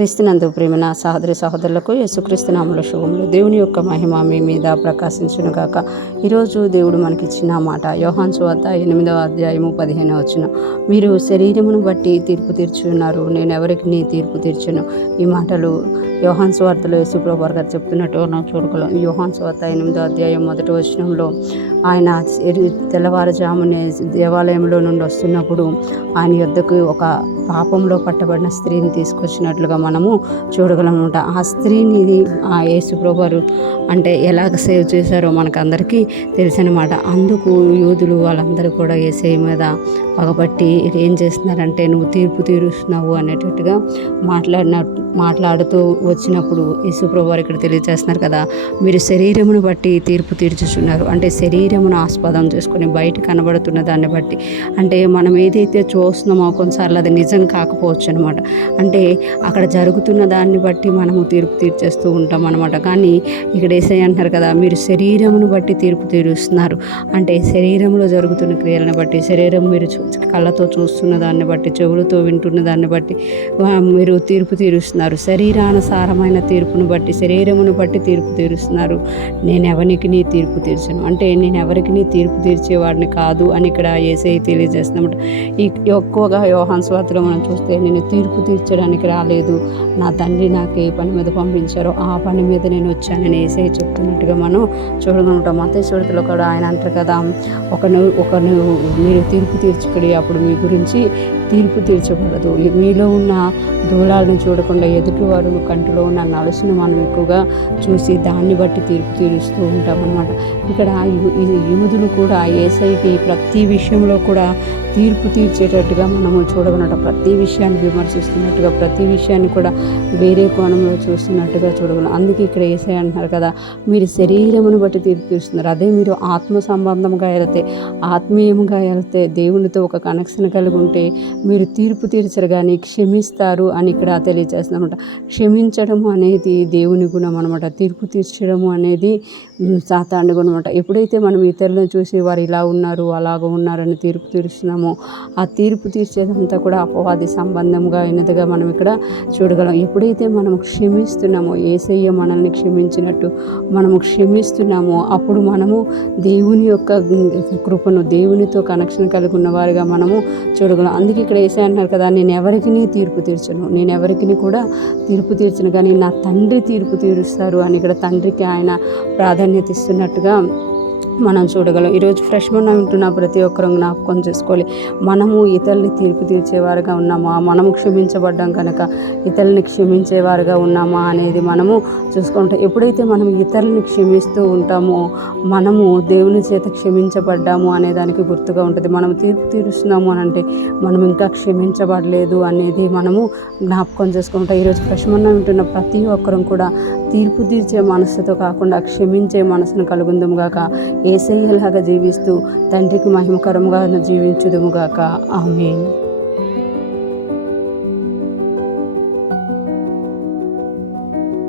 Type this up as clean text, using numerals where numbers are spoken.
క్రీస్తునందు ప్రేమైన సహోదరి సహోదరులకు యేసుక్రీస్తు నామములో శుభములు. దేవుని యొక్క మహిమ మీ మీద ప్రకాశించును గాక. ఈరోజు దేవుడు మనకిచ్చిన మాట యోహాను సువార్త 8వ అధ్యాయము 15వ వచనం. మీరు శరీరమును బట్టి తీర్పు తీర్చున్నారు, నేను ఎవరికి తీర్పు తీర్చును. ఈ మాటలు యోహాను సువార్తలో యేసుప్రభువు గారు చెప్తున్నట్టు మనం చూడగలం. యోహాను సువార్త 8వ అధ్యాయం 1వ వచనంలో ఆయన తెల్లవారుజామునే దేవాలయంలో నుండి వస్తున్నప్పుడు ఆయన యొద్దకు ఒక పాపంలో పట్టబడిన స్త్రీని తీసుకొచ్చినట్లుగా మనము చూడగలమన్నమాట. ఆ స్త్రీని ఆ యేసుప్రభువు అంటే ఎలాగ సేవ్ చేశారో మనకు అందరికీ తెలిసినమాట. అందుకు యూదులు వాళ్ళందరూ కూడా యేసయ్య మీద పగబట్టి ఏం చేస్తున్నారంటే నువ్వు తీర్పు తీరుస్తున్నావు అనేటట్టుగా మాట్లాడుతూ వచ్చినప్పుడు యేసుప్రభువు ఇక్కడ తెలియజేస్తున్నారు కదా, మీరు శరీరమును బట్టి తీర్పు తీర్చుచున్నారు. అంటే శరీరమును ఆస్పదం చేసుకొని బయట కనబడుతున్న దాన్ని బట్టి, అంటే మనం ఏదైతే చూస్తున్నామో కొన్నిసార్లు అది నిజం కాకపోవచ్చు అనమాట. అంటే అక్కడ జరుగుతున్న దాన్ని బట్టి మనము తీర్పు తీర్చేస్తూ ఉంటాం అనమాట. కానీ ఇక్కడ యేసయ్య అంటారు కదా, మీరు శరీరమును బట్టి తీర్పు తీరుస్తున్నారు. అంటే శరీరంలో జరుగుతున్న క్రియలను బట్టి, శరీరం మీరు కళ్ళతో చూస్తున్న దాన్ని బట్టి, చెవులతో వింటున్న దాన్ని బట్టి మీరు తీర్పు తీరుస్తున్నారు. శరీరానుసారమైన తీర్పును బట్టి, శరీరమును బట్టి తీర్పు తీరుస్తున్నారు. నేను ఎవరికి తీర్పు తీర్చను, అంటే నేను ఎవరికి తీర్పు తీర్చేవాడిని కాదు అని ఇక్కడ యేసయ్య తెలియజేస్తున్నమాట. ఎక్కువగా యోహాను సువార్తలో మనం చూస్తే నేను తీర్పు తీర్చడానికి రాలేదు, నా తండ్రి నాకు ఏ పని మీద పంపించారో ఆ పని మీద నేను వచ్చానని యేసయ్య చెప్తున్నట్టుగా మనం చూడగలుగుతాం. మత్తయి సువార్తలో కూడా ఆయన అంటారు కదా, ఒకను మీరు తీర్పు తీర్చుకుడి, అప్పుడు మీ గురించి తీర్పు తీర్చబడదు. మీలో ఉన్న దూలాలను చూడకుండా ఎదుటి వారు కంటిలో ఉన్న నలుసును మనం ఎక్కువగా చూసి దాన్ని బట్టి తీర్పు తీరుస్తూ ఉంటాం అన్నమాట. ఇక్కడ యూదులు కూడా యేసయ్యకి ప్రతి విషయంలో కూడా తీర్పు తీర్చేటట్టుగా మనము చూడగలట. ప్రతి విషయాన్ని విమర్శిస్తున్నట్టుగా, ప్రతి విషయాన్ని కూడా వేరే కోణంలో చూస్తున్నట్టుగా చూడగలం. అందుకే ఇక్కడ యేసయ్య అంటున్నారు కదా, మీరు శరీరమును బట్టి తీర్పు తీరుస్తున్నారు. అదే మీరు ఆత్మ సంబంధంగా వెళ్తే, ఆత్మీయంగా వెళ్తే, దేవునితో ఒక కనెక్షన్ కలిగి ఉంటే మీరు తీర్పు తీర్చరు కానీ క్షమిస్తారు అని ఇక్కడ తెలియజేస్తున్నమాట. క్షమించడము అనేది దేవుని గుణం అనమాట. తీర్పు తీర్చడము అనేది సాతాను గుణం అనమాట. ఎప్పుడైతే మనం ఇతరులను చూసి వారు ఇలా ఉన్నారు అలాగ ఉన్నారని తీర్పు తీరుస్తున్నామో, ఆ తీర్పు తీర్చేదంతా కూడా అపవాది సంబంధంగా అయినదిగా మనం ఇక్కడ చూడగలం. ఎప్పుడైతే మనం క్షమిస్తున్నామో, యేసయ్య మనల్ని క్షమించినట్టు మనము క్షమిస్తున్నామో, అప్పుడు మనము దేవుని యొక్క కృపను, దేవునితో కనెక్షన్ కలిగి ఉన్న వారిగా మనము చూడగలం. అందుకే ఇక్కడ యేసయ్య అంటున్నారు కదా, నేను ఎవరికి తీర్పు తీర్చను, నేను ఎవరికి కూడా తీర్పు తీర్చను కానీ నా తండ్రి తీర్పు తీరుస్తారు అని ఇక్కడ తండ్రికి ఆయన ప్రాధాన్యత ఇస్తున్నట్టుగా మనం చూడగలం. ఈరోజు ఫ్రెష్ మనం వింటున్న ప్రతి ఒక్కరూ జ్ఞాపకం చేసుకోవాలి, మనము ఇతరులని తీర్పు తీర్చేవారుగా ఉన్నామా, మనము క్షమించబడ్డాం కనుక ఇతరులని క్షమించేవారుగా ఉన్నామా అనేది మనము చూసుకుంటాం. ఎప్పుడైతే మనం ఇతరులని క్షమిస్తూ ఉంటామో మనము దేవుని చేత క్షమించబడ్డాము అనే దానికి గుర్తుగా ఉంటుంది. మనం తీర్పు తీరుస్తున్నాము అని అంటే మనం ఇంకా క్షమించబడలేదు అనేది మనము జ్ఞాపకం చేసుకుంటాం. ఈరోజు ఫ్రెష్ మనం వింటున్న ప్రతి ఒక్కరూ కూడా తీర్పు తీర్చే మనసుతో కాకుండా క్షమించే మనసును కలుగుందుము గాక. యేసయ్యలాగా జీవిస్తూ తండ్రికి మహిమకరముగా జీవించుదుము గాక. ఆమేన్.